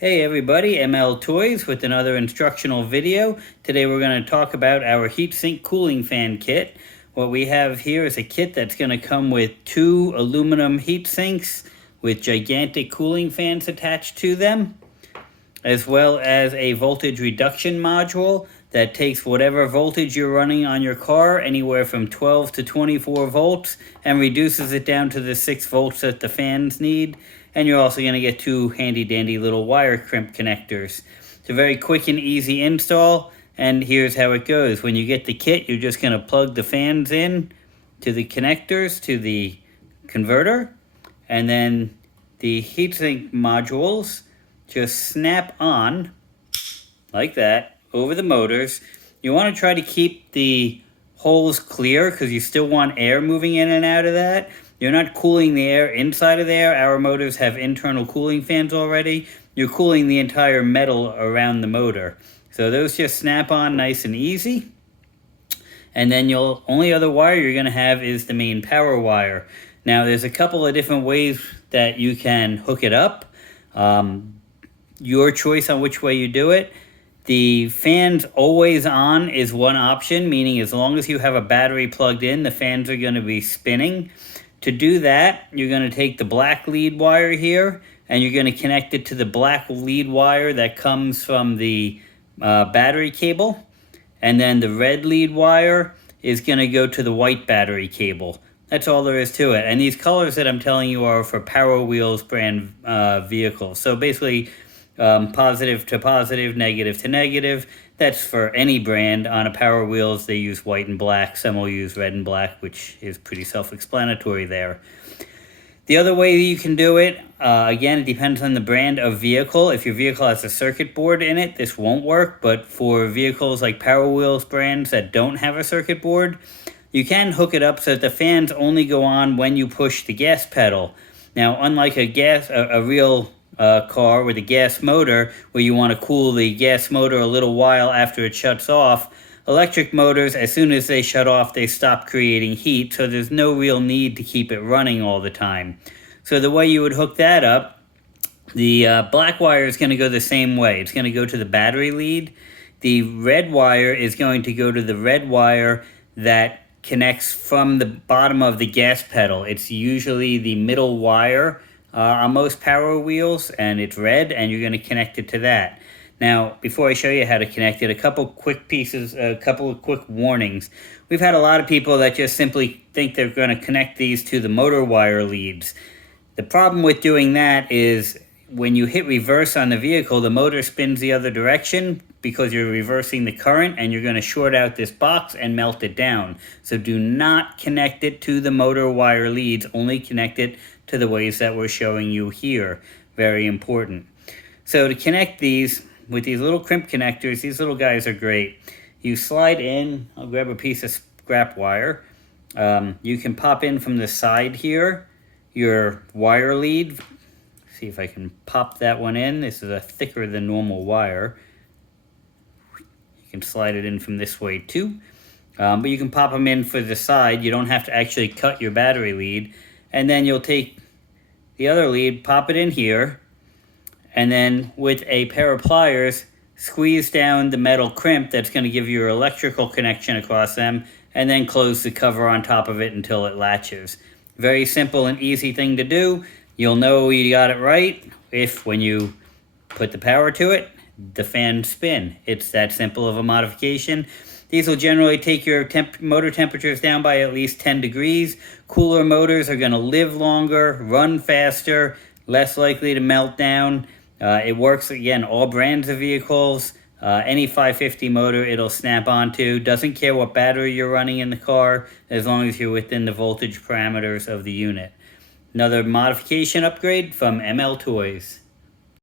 Hey everybody, MLToys with another instructional video. Today we're going to talk about our heatsink cooling fan kit. What we have here is a kit that's going to come with two aluminum heat sinks with gigantic cooling fans attached to them, as well as a voltage reduction module that takes whatever voltage you're running on your car, anywhere from 12 to 24 volts, and reduces it down to the 6 volts that the fans need. And you're also going to get two handy dandy little wire crimp connectors. It's a very quick and easy install, and here's how it goes. When you get the kit, you're just going to plug the fans in to the connectors to the converter, and then the heatsink modules just snap on like that over the motors. You want to try to keep the holes clear because you still want air moving in and out of that. You're not cooling the air inside of there. Our motors have internal cooling fans already. You're cooling the entire metal around the motor. So those just snap on nice and easy. And then only other wire you're going to have is the main power wire. Now there's a couple of different ways that you can hook it up. Your choice on which way you do it. The fans always on is one option, meaning as long as you have a battery plugged in, the fans are going to be spinning. To do that, you're going to take the black lead wire here, and you're going to connect it to the black lead wire that comes from the battery cable. And then the red lead wire is going to go to the white battery cable. That's all there is to it. And these colors that I'm telling you are for Power Wheels brand vehicles. So basically, positive to positive, negative to negative. That's for any brand. On a Power Wheels, they use white and black. Some will use red and black, which is pretty self-explanatory there. The other way you can do it, again, it depends on the brand of vehicle. If your vehicle has a circuit board in it, this won't work. But for vehicles like Power Wheels brands that don't have a circuit board, you can hook it up so that the fans only go on when you push the gas pedal. Now, unlike a real car with a gas motor, where you want to cool the gas motor a little while after it shuts off, electric motors, as soon as they shut off, they stop creating heat, so there's no real need to keep it running all the time. So the way you would hook that up, the black wire is going to go the same way. It's going to go to the battery lead. The red wire is going to go to the red wire that connects from the bottom of the gas pedal. It's usually the middle wire on most Power Wheels, and it's red, and you're going to connect it to that. Now, before I show you how to connect it, a couple of quick warnings. We've had a lot of people that just simply think they're going to connect these to the motor wire leads. The problem with doing that is when you hit reverse on the vehicle, the motor spins the other direction because you're reversing the current, and you're going to short out this box and melt it down. So do not connect it to the motor wire leads, only connect it to the ways that we're showing you here. Very important. So to connect these with these little crimp connectors, these little guys are great. You slide in, I'll grab a piece of scrap wire. You can pop in from the side here your wire lead. See if I can pop that one in. This is a thicker than normal wire. You can slide it in from this way too. But you can pop them in for the side. You don't have to actually cut your battery lead. And then you'll take the other lead, pop it in here, and then with a pair of pliers, squeeze down the metal crimp that's going to give you your electrical connection across them, and then close the cover on top of it until it latches. Very simple and easy thing to do. You'll know you got it right if when you put the power to it, the fans spin. It's that simple of a modification. These will generally take your motor temperatures down by at least 10 degrees. Cooler motors are going to live longer, run faster, less likely to melt down. It works, again, all brands of vehicles. Any 550 motor it'll snap onto. Doesn't care what battery you're running in the car, as long as you're within the voltage parameters of the unit. Another modification upgrade from MLToys.